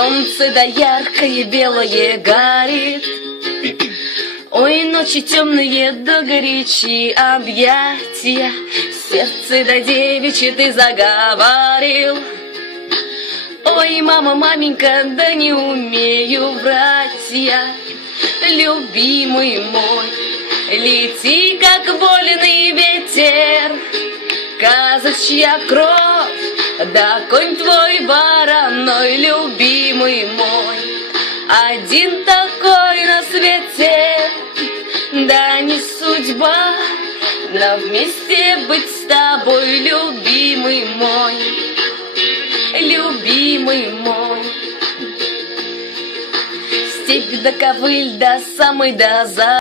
солнце да яркое белое горит. Ой, ночи темные да горячие объятия, сердце да девичье ты заговорил. Ой, мама, маменька, да не умею врать я. Любимый мой, лети, как вольный ветер, казачья кровь, да конь твой вороной. Любимый мой, один такой на свете, да не судьба, но вместе быть с тобой. Любимый мой, любимый мой. Степь да ковыль, да самый да за